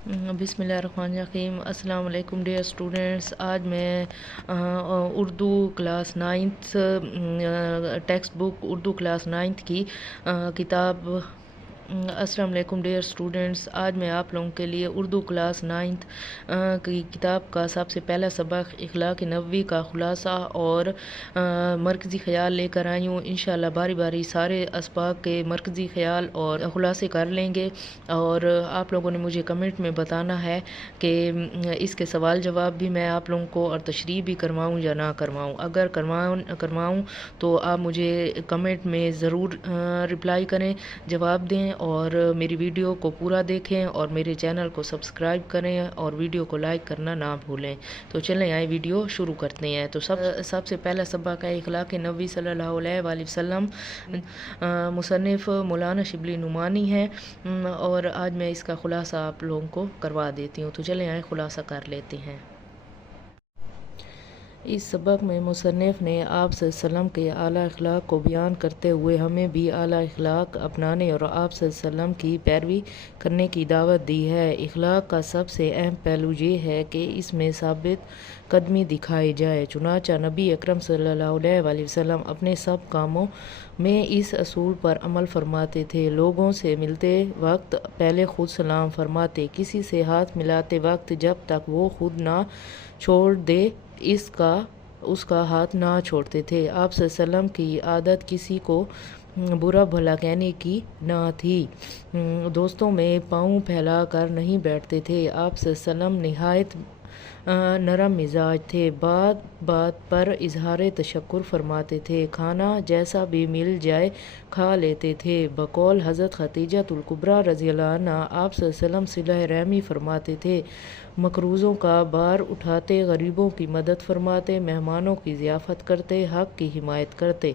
बिस्मिल्लाहिर्रहमानिर्रहीम। अस्सलाम वालेकुम डियर स्टूडेंट्स। आज मैं Urdu class 9th text book Urdu class 9th की किताब अस्सलाम वालेकुम डियर स्टूडेंट्स। आज मैं आप लोगों के लिए उर्दू क्लास 9th की किताब का सबसे पहला सबक इखलाक नबवी का ख़ुलासा और मरकज़ी ख़याल लेकर आई हूँ। इंशाअल्लाह बारी बारी सारे असबाक के मरकज़ी ख़याल और ख़ुलासे कर लेंगे और आप लोगों ने मुझे कमेंट में बताना है कि इसके सवाल जवाब भी मैं आप लोगों को और तशरीह भी करवाऊँ या ना करवाऊँ। अगर करवाऊँ तो आप मुझे कमेंट में ज़रूर रिप्लाई करें, जवाब दें और मेरी वीडियो को पूरा देखें और मेरे चैनल को सब्सक्राइब करें और वीडियो को लाइक करना ना भूलें। तो चलें आए वीडियो शुरू करते हैं। तो सबसे पहला सबक है इखलाक नबी सल्लल्लाहु अलैहि वसल्लम। मुसन्निफ़ मौलाना शिबली नुमानी है और आज मैं इसका ख़ुलासा आप लोगों को करवा देती हूँ। तो चलें आए ख़ुलासा कर लेते हैं। इस सबक में मुसन्निफ़ ने आप सल्लल्लाहु अलैहि वसल्लम के आला अखलाक को बयान करते हुए हमें भी आला अखलाक अपनाने और आप सल्लल्लाहु अलैहि वसल्लम की पैरवी करने की दावत दी है। इखलाक का सबसे अहम पहलू ये है कि इसमें साबित कदमी दिखाई जाए। चुनांचे नबी अकरम सल्लल्लाहु अलैहि वसल्लम अपने सब कामों में इस असूल पर अमल फरमाते थे। लोगों से मिलते वक्त पहले खुद सलाम फरमाते, किसी से हाथ मिलाते वक्त जब तक वो खुद ना छोड़ दे उसका हाथ ना छोड़ते थे। आप सल्लल्लाहु अलैहि वसल्लम की आदत किसी को बुरा भला कहने की ना थी। दोस्तों में पाँव फैला कर नहीं बैठते थे। आप सल्लल्लाहु अलैहि वसल्लम निहायत नरम मिजाज थे। बात बात पर इजहार तशक्कुर फरमाते थे। खाना जैसा भी मिल जाए खा लेते थे। बकौल हज़रत खदीजतुल कुबरा रज़ियल्लाहु अन्हा आप सल्लल्लाहु अलैहि वसल्लम सिलह रहमी फरमाते थे। मकरूज़ों का बार उठाते, गरीबों की मदद फरमाते, मेहमानों की ज़ियाफ़त करते, हक़ की हिमायत करते,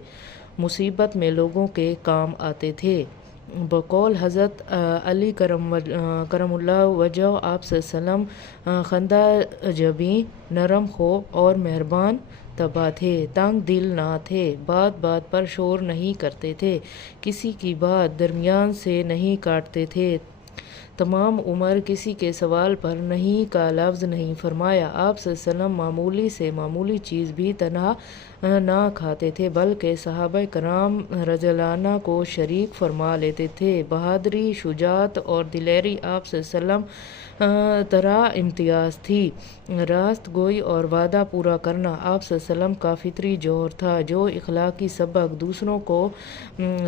मुसीबत में लोगों के काम आते थे। बकौल हज़रत अली करमुल्लाहु वजह आप सल्लल्लाहु अलैहि वसल्लम खंदा जबी, नरम खो और मेहरबान तबा थे। तंग दिल ना थे। बात बात पर शोर नहीं करते थे। किसी की बात दरमियान से नहीं काटते थे। तमाम उम्र किसी के सवाल पर नहीं का लफ्ज़ नहीं फरमाया। आप सल्लल्लाहु अलैहि वसल्लम मामूली से मामूली चीज़ भी तन्हा ना खाते थे बल्कि सहाबा कराम रज़ियल्लाहु अन्हुम को शरीक फरमा लेते थे। बहादुरी, शुजाअत और दिलेरी आप सल्लल्लाहु अलैहि वसल्लम तरह इम्तियाज़ थी। रास्त गोई और वादा पूरा करना आप सल्लल्लाहु अलैहि वसल्लम का फितरी जौहर था। जो इखलाकी सबक दूसरों को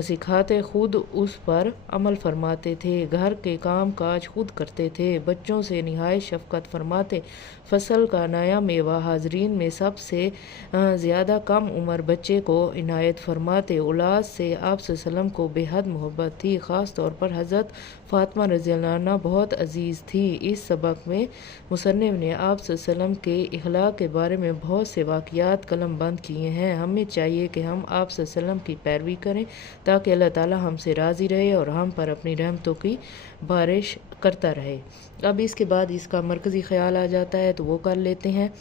सिखाते खुद उस पर अमल फरमाते थे। घर के काम काज खुद करते थे। बच्चों से निहायत शफ़क़त फरमाते। फसल का नया मेवा हाज़रीन में सबसे ज़्यादा कम उम्र बच्चे को इनायत फरमाते। औलाद से आप सल्लल्लाहु अलैहि वसल्लम को बेहद मोहब्बत थी। ख़ास तौर पर हज़रत फ़ातिमा रज़ियल्लाहु अन्हा बहुत अजीज़ थी। इस सबक में मुसन्निफ़ ने आप सल्लल्लाहु अलैहि वसल्लम के इखलाक के बारे में बहुत से वाक़ियात कलमबंद किए हैं। हमें चाहिए कि हम आप सल्लल्लाहु अलैहि वसल्लम की पैरवी करें ताकि अल्लाह ताला हमसे राज़ी रहे और हम पर अपनी रहमतों की बारिश करता रहे। अब इसके बाद इसका मरकज़ी ख़याल आ जाता है तो वो कर लेते हैं।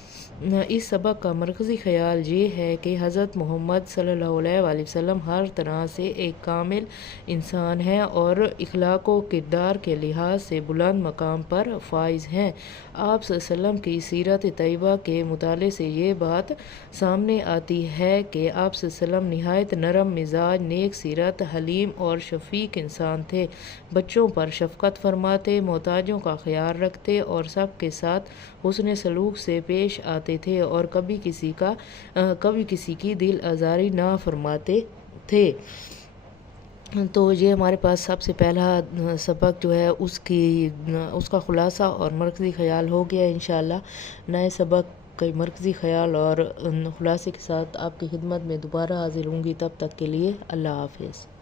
इस सबक का मरकज़ी ख़याल ये है कि हज़रत मोहम्मद सल्लल्लाहु अलैहि वसल्लम हर तरह से एक कामिल इंसान हैं और इखलाक व किरदार के लिहाज से बुलंद मकाम पर फाइज़ हैं। आप सल्लल्लाहु अलैहि वसल्लम की सीरत तैयबा के मुताले से ये बात सामने आती है कि आप सल्लल्लाहु अलैहि वसल्लम निहायत नरम मिजाज, नेक सीरत, हलीम और शफ़ीक इंसान थे। बच्चों पर शफ़क़त फरमाते, मोहताजों का ख्याल रखते और सब के साथ हुस्न सलूक से पेश आते थे और कभी किसी की दिल आज़ारी ना फरमाते थे। तो ये हमारे पास सबसे पहला सबक जो है उसका ख़ुलासा और मरकज़ी ख़याल हो गया। इंशाअल्लाह नए सबक कई मरकज़ी ख़याल और ख़ुलासे के साथ आपकी खिदमत में दोबारा हाज़िर होंगी। तब तक के लिए अल्लाह हाफ़िज़।